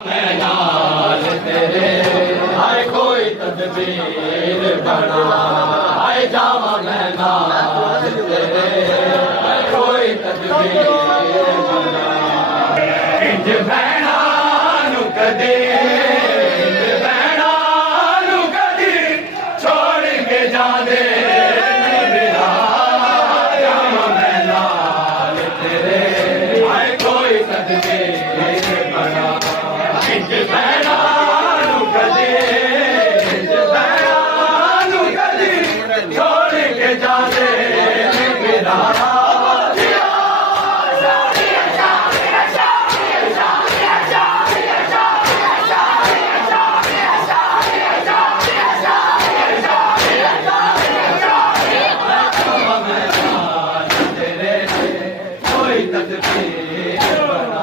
मैं नाल तेरे आए कोई तदबीर बना आए जावा मैं नाल तेरे आए कोई तदबीर बना इंज भैणा नू कदे छोड़ के जादे जावा मैं नाल तेरे आए कोई तदबीर बना छोड़ के जाते कोई तदबीर बना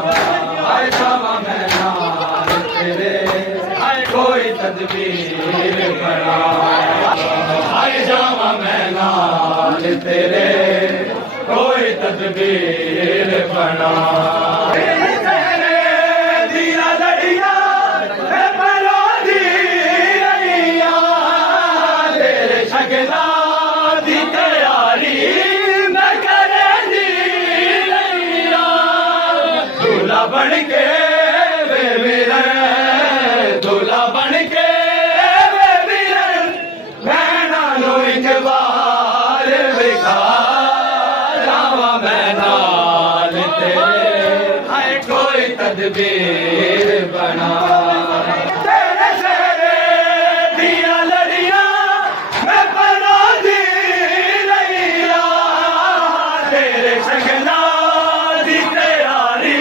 आए जावा मैं नाल तेरे आए कोई तदबीर बना आए जावा मैं नाल तेरे कोई तदबीर बना दिया लड़िया तेरे शगला दी तैयारी बन के वे वीरन दूल्हा बन के वे वीरन भैणा नो एक बार विखा जावा मैं नाल तेरे हाय कोई तदबीर बना तेरे सेरे दिया लड़िया मैं बना दी रैया तेरे शगला दी तैयारी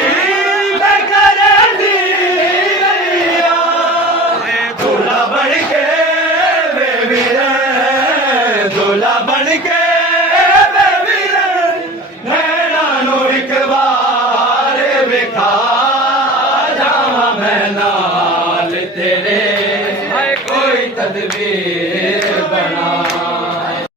दूल्हा बन के नैना नो एक बार विखा जावा मैं नाल तेरे कोई तदबीर बना